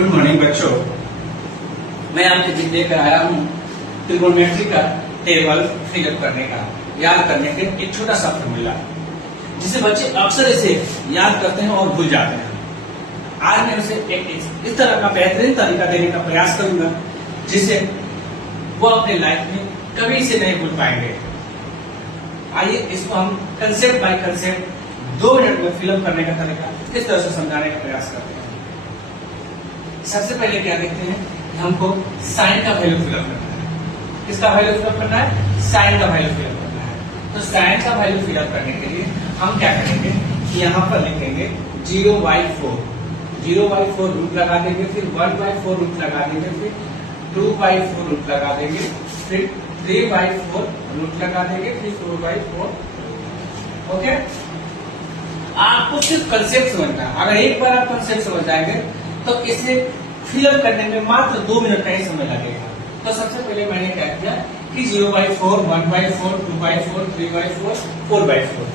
Good morning बच्चों, मैं आपके बीच लेकर आया हूँ ट्रिगोनोमेट्री का टेबल फिलअप करने का, याद करने के एक छोटा सा फॉर्मूला जिसे बच्चे अक्सर इसे याद करते हैं और भूल जाते हैं। आज मैं उसे एक इस तरह का बेहतरीन तरीका देने का प्रयास करूंगा जिससे वो अपने लाइफ में कभी इसे नहीं भूल पाएंगे। आइए इसको हम कंसेप्ट बाय कंसेप्ट 2 मिनट में फिलअप करने का तरीका किस तरह से समझाने का प्रयास करते हैं। सबसे पहले क्या देखते हैं कि हमको साइन का वैल्यू फिलअप करना है। किसका वैल्यू फिलअप करना है? साइन का वैल्यू फिलअप करना है। तो साइन का वैल्यू फिलअप करने के लिए हम क्या करेंगे कि यहाँ पर लिखेंगे 0/4 0/4 रूट लगा देंगे, फिर 1/4 रूट लगा देंगे, फिर 2/4 रूट लगा देंगे, फिर 3/4 रूट लगा देंगे, फिर 4/4। ओके, आपको सिर्फ कंसेप्ट समझना है। अगर एक बार आप कंसेप्ट समझ जाएंगे तो इसे फिलअप करने में मात्र 2 मिनट का ही समय लगेगा। तो सबसे पहले मैंने क्या किया कि 0/4, 1/4, 2/4, 3/4, 4/4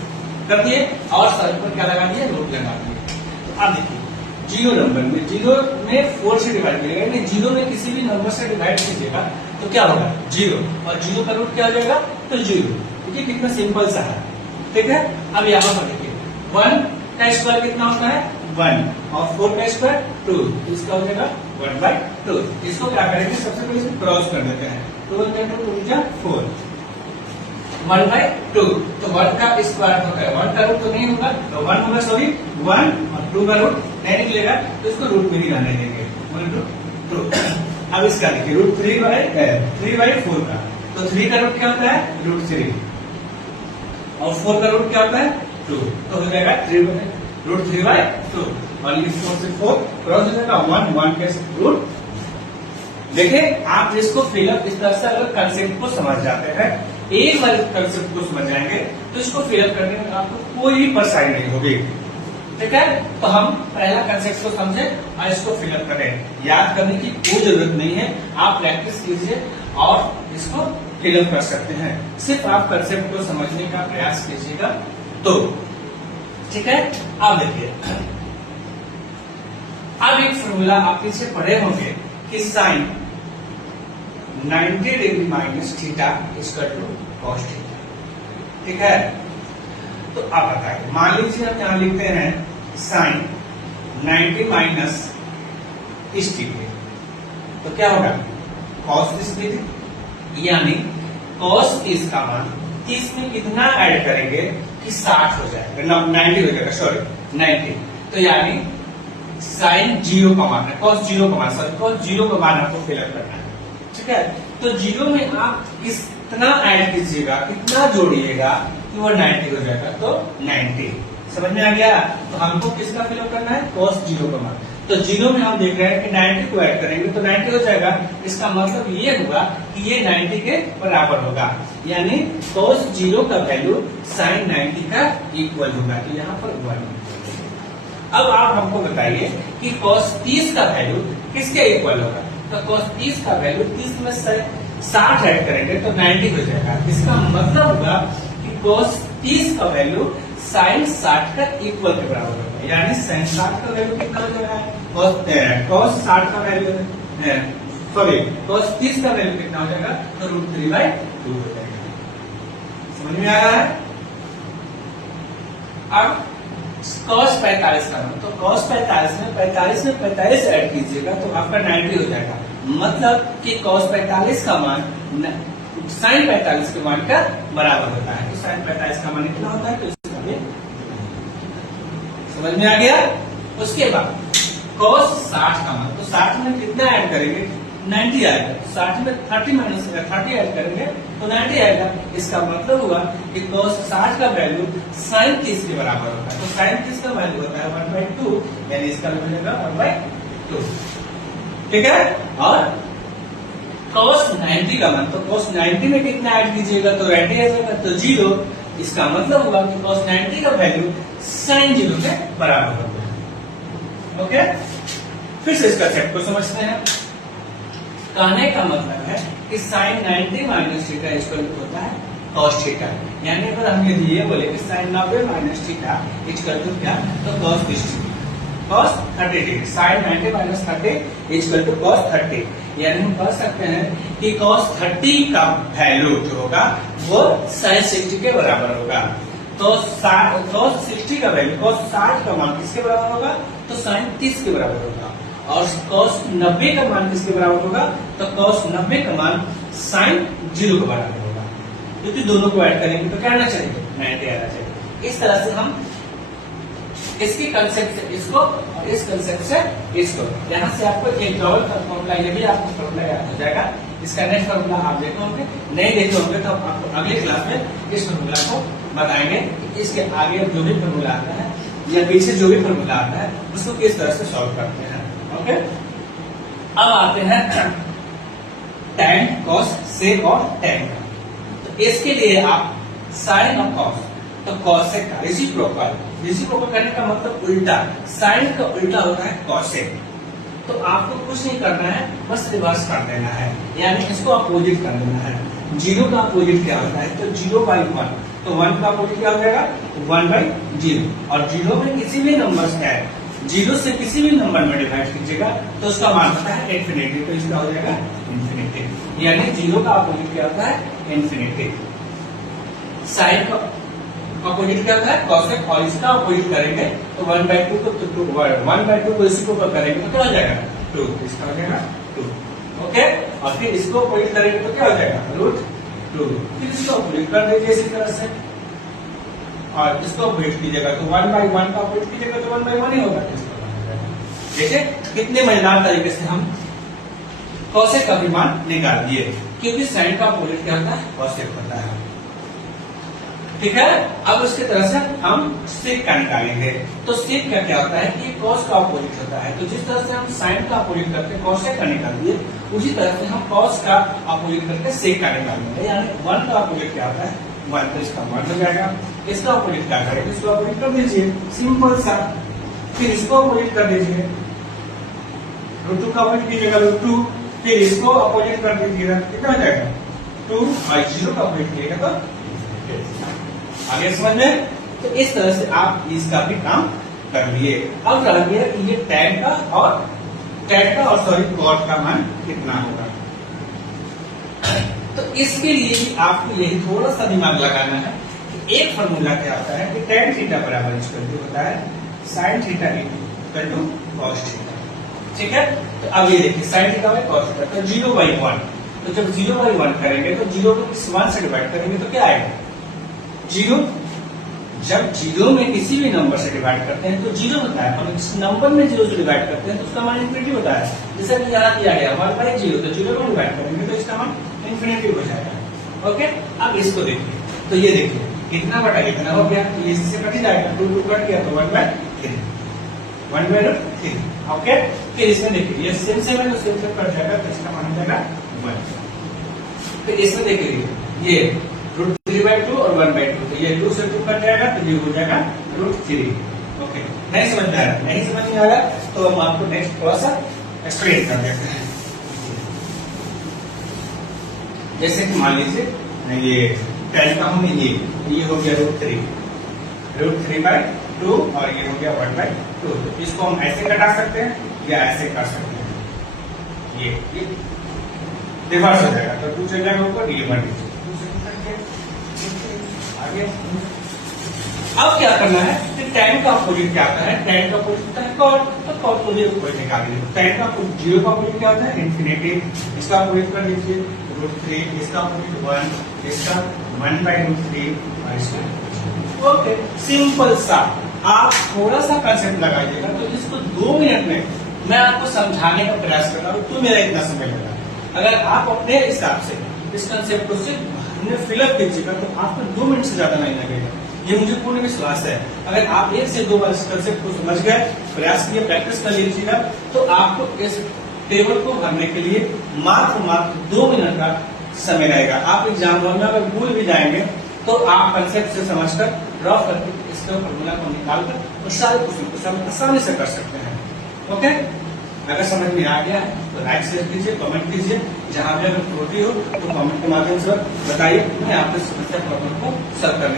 कर दिए और सर पर क्या लगा दिया? रूट लगा दिए। तो अब देखिए 0 नंबर में 0 में 4 से डिवाइड करिएगा, यानी 0 में किसी भी नंबर से डिवाइड कीजिएगा तो क्या होगा? 0, और 0 का रूट क्या हो जाएगा? तो 0। देखिए कितना सिंपल सा है। ठीक है, अब यहाँ पर देखिए 1 का स्क्वायर कितना होता है? 1, और 4 का स्क्वायर 2, इसका हो जाएगा 1/2। इसको क्या करेंगे? सबसे पहले इसे क्रॉस कर देते हैं। 2 × 2 = 4, 1/2। तो 1 का स्क्वायर होता है, 1 का रूट तो नहीं होगा, तो 1 होगा, सॉरी 1, और 2 का रूट नहीं निकलेगा तो इसको रूट में ही रहने देंगे 1/2। अब इसका देखिए रूट 3/4 का, तो 3 का रूट क्या होता है? √3, और 4 का रूट क्या होता है? 2, तो हो जाएगा √3/2, और ये 4 से 4 क्रॉस हो जाएगा 1 के रूट। देखिए आप इसको फिलअप इस तरह से अगर कंसेप्ट को समझ जाते हैं, एक बार कंसेप्ट को समझ जाएंगे तो इसको फिलअप करने में आपको कोई भी परेशानी नहीं होगी। ठीक है, तो हम पहला कंसेप्ट को समझे और इसको फिलअप करें। याद करने की कोई जरूरत नहीं है, आप प्रैक्टिस कीजिए और इसको फिलअप कर सकते हैं। सिर्फ आप कंसेप्ट को समझने का प्रयास कीजिएगा तो। ठीक है, अब देखिए अब एक फॉर्मूला आप पीछे पढ़े होंगे कि sine 90 degree minus theta equal to cos theta. ठीक है, तो आप बताइए, मान लीजिए हम यहां लिखते हैं साइन 90 माइनस इस डिग्री, तो क्या होगा? कॉस 30 डिग्री, यानी कॉस 30 का मान 30 में कितना ऐड करेंगे कि 60 हो जाएगा, 90 हो जाएगा, सॉरी 90। तो यानी साइन 0 का मान है, कॉस 0 का मान, सॉरी कॉस 0 का मान आपको फिलअप करना है। ठीक है, तो 0 में आप कितना ऐड कीजिएगा, कितना जोड़िएगा कि वो 90 हो जाएगा, तो 90। समझ में आ गया? तो हमको किसका फिलअप करना है? cos 0 का मान। तो 0 में हम देख रहे हैं कि 90 को ऐड करेंगे तो 90 हो जाएगा। इसका मतलब ये होगा कि ये 90 के बराबर होगा, यानी cos 0 का वैल्यू sin 90 का इक्वल होगा। तो यहाँ पर 1। अब आप हमको बताइए कि cos 30 का वैल्यू किसके इक्वल होगा? तो cos 30 का वैल्यू 30 में 60 ऐड करेंगे तो 90 हो जाएगा। इसका मतलब होगा कि cos 30 का वैल्यू sin 60 का इक्वल के बराबर होगा, यानी sin 60 का वैल्यू कितना हो जाएगा? cos 60 का वैल्यू सॉरी cos 30 का वैल्यू कितना हो जाएगा? तो √3/2 हो जाएगा। समझ में आ रहा है? अब cos 45 का मान, तो cos 45 में 45 ऐड कीजिएगा तो आपका 90 हो जाएगा। मतलब कि cos 45 का मान sin 45 के मान का बराबर होता है। तो sin 45 का मान कितना होता है? तो इसका भी समझ में आ गया। उसके बाद cos 60 का मान, तो 60 में कितना ऐड करेंगे? 90 आएगा। 60 में 30 ऐड करेंगे तो 90 आएगा। इसका मतलब हुआ कि cos 60 का वैल्यू sin 30 के बराबर होता है। तो sin 30 का वैल्यू होता है 1/2, यानी इसका वैल्यू होगा 1/2। ठीक है, और cos 90 का मान, तो cos 90 में कितना ऐड कीजिएगा तो 90 आ जाएगा, तो 0। इसका मतलब होगा कि cos 90 का वैल्यू sin 0 के बराबर होगा। ओके, फिर से इसका सेट को समझते हैं। कहने का मतलब है कि sin 90 minus theta equal to होता है cos थीटा, यानी अगर हम यदि ये बोले कि sin 90 minus theta equal to क्या? तो cos 30 degree. cos 30 degree, sin 90 minus 30 equal to cos 30। यानी हम कह सकते हैं कि cos 30 का वैल्यू जो होगा वो sin 60 के बराबर होगा। तो cos 60 का वैल्यू cos 60 का मान किसके बराबर होगा? तो sin 30 के बराबर होगा। और cos 90 का मान किसके बराबर होगा? तो cos 90 का मान sin 0 के बराबर होगा। क्योंकि दोनों को ऐड करेंगे तो क्या आना चाहिए? 90 आना चाहिए। इस तरह से हम इसकी कंसेप्ट से इसको और इस कंसेप्ट से इसको, यहाँ से आपको एक डबल फॉर्मूला, ये भी आपको फॉर्मूला याद हो जाएगा। इसका नेक्स्ट फॉर्मूला आप देखे होंगे, नहीं देखे होंगे तो आपको अगले क्लास में इस फॉर्मूला को बताएंगे। इसके आगे जो भी फॉर्मूला आता है या पीछे जो भी फॉर्मूला आता है उसको किस तरह से सॉल्व करते हैं। ओके, अब आते हैं tan cos sec और tan का। तो इसके लिए आप sin और cos, तो cosec का रेसिप्रोकल करने का मतलब उल्टा, sin का उल्टा होता है cosec। तो आपको कुछ नहीं करना है, बस रिवर्स कर देना है, यानी इसको अपोजिट कर देना है। 0 का अपोजिट क्या होता है? तो 0/1, तो 1 का अपोजिट क्या हो जाएगा? 1/0। और 0 में किसी भी नंबर है, 0 से किसी भी नंबर में डिवाइड कीजिएगा तो उसका मान होता है इंफिनिटी, तो इसका हो जाएगा इंफिनिटी। यानी 0 का अपोजिट क्या होता है? इंफिनिटी। साइन का अपोजिट क्या होता है? cosec, और इसका अपोजिट करेंगे तो 1/2 को 1/2 को इसी को करेंगे तो क्या हो जाएगा? 2, इसका हो जाएगा 2। ओके, और फिर इसको अपोजिट करेंगे तो क्या हो जाएगा? √2। फिर इसको अपोजिट कर दीजिए इसी तरह से, और इसको अपोजिट कीजिएगा तो 1/1 का अपोजिट कीजिएगा तो 1/1 ही होगा। देखिए कितने मजेदार तरीके से हम cosec का भी मान निकाल दिए, क्योंकि sin का अपोजिट क्या होता है? cosec होता है। ठीक है, अब उसकी तरह से हम sec का निकालेंगे। तो sec का क्या होता है कि cos का अपोजिट होता है। तो जिस तरह से हम sin का अपोजिट करके cosec का निकाल दिए, उसी तरह से हम cos का अपोजिट करके sec का निकालेंगे। यानी 1 का अपोजिट क्या होता है? 1, तो इसका 1 हो जाएगा। इसका अपोजिट क्या करेंगे? इसको अपोजिट कर दीजिए, सिंपल सा। फिर इसको अपोजिट कर दीजिए, √2 का अपोजिट कीजिएगा √2, फिर इसको अपोजिट कर दीजिएगा, कितना हो जाएगा? 2, और 0 का अपोजिट कीजिएगा तो आगे समझ में। तो इस तरह से आप इसका भी काम कर लिए। अब रह गया कि ये tan का और cot का मान कितना होगा। तो इसके लिए भी आपको यही थोड़ा सा दिमाग लगाना है कि एक फॉर्मूला क्या होता है कि tan थीटा बराबर इक्वल टू होता है sin theta equal to cos theta. ठीक है, तो अब ये देखिए sin theta by cos theta, तो 0/1। तो जब 0/1 करेंगे तो 0 को इस 1 से डिवाइड करेंगे तो क्या आएगा? 0। जब 0 में किसी भी नंबर से डिवाइड करते हैं तो 0 होता है, और जिस नंबर में 0 से डिवाइड करते हैं तो उसका मान इंफिनिटी होता है। जैसे कि यहाँ दिया गया 1/0, तो 0 को डिवाइड करेंगे तो इसका मान इंफिनिटी हो जाएगा। ओके, अब इसको देखिए, तो ये देखिए कितना बटा कितना हो गया, तो इससे कट जाएगा, 2 कट गया तो 1/3, 1/3। ओके, फिर इसमें देखिए ये सेम है तो सेम कट जाएगा तो इसका मान हो जाएगा 1। फिर इसमें देखिए ये √3/2 और 1/2, तो ये 2 से 2 कट जाएगा तो ये हो जाएगा √3। ओके, नहीं समझ में आ रहा? नहीं समझ में आ रहा तो हम आपको नेक्स्ट थोड़ा सा एक्सप्लेन कर देते हैं। जैसे कि मान लीजिए ये tan का हम ये हो गया √3/2 और ये हो गया 1/2। तो इसको हम ऐसे घटा सकते हैं या ऐसे कर सकते हैं। ये रिवर्स हो जाएगा तो 2 चल जाएगा ऊपर, ये 1 आगे। अब क्या करना है कि tan का अपोजिट क्या होता है? tan का अपोजिट होता है cot, तो cot को भी अपोजिट निकाल लीजिए। tan का 0 का अपोजिट क्या होता है? इंफिनिटी। इसका अपोजिट कर लीजिए √3, इसका अपोजिट 1, इसका 1/√3 और इसका। ओके, सिंपल सा। आप थोड़ा सा कंसेप्ट लगाइएगा तो इसको 2 मिनट में मैं आपको समझाने का प्रयास कर रहा हूँ, तो मेरा इतना समय लगा। अगर आप अपने हिसाब से इस कंसेप्ट को सिर्फ फिलअप कीजिएगा तो आपको 2 मिनट से ज्यादा नहीं लगेगा, ये मुझे पूर्ण विश्वास है। अगर आप 1 से 2 बार इस कंसेप्ट को समझ गए, प्रयास किए, प्रैक्टिस कर लीजिएगा, तो आपको इस टेबल को भरने के लिए मात्र 2 मिनट का समय रहेगा। आप एग्जाम हॉल में अगर भूल भी जाएंगे तो आप कंसेप्ट से समझकर ड्रॉ करके इसका फॉर्मूला को निकालकर और सारे क्वेश्चन को सब आसानी से कर सकते हैं। ओके, अगर समझ में आ गया है तो लाइक शेयर कीजिए, कमेंट कीजिए। जहां भी अगर त्रुटि हो तो कमेंट के माध्यम से बताइए, मैं आपके समस्या प्रॉब्लम को सॉल्व करने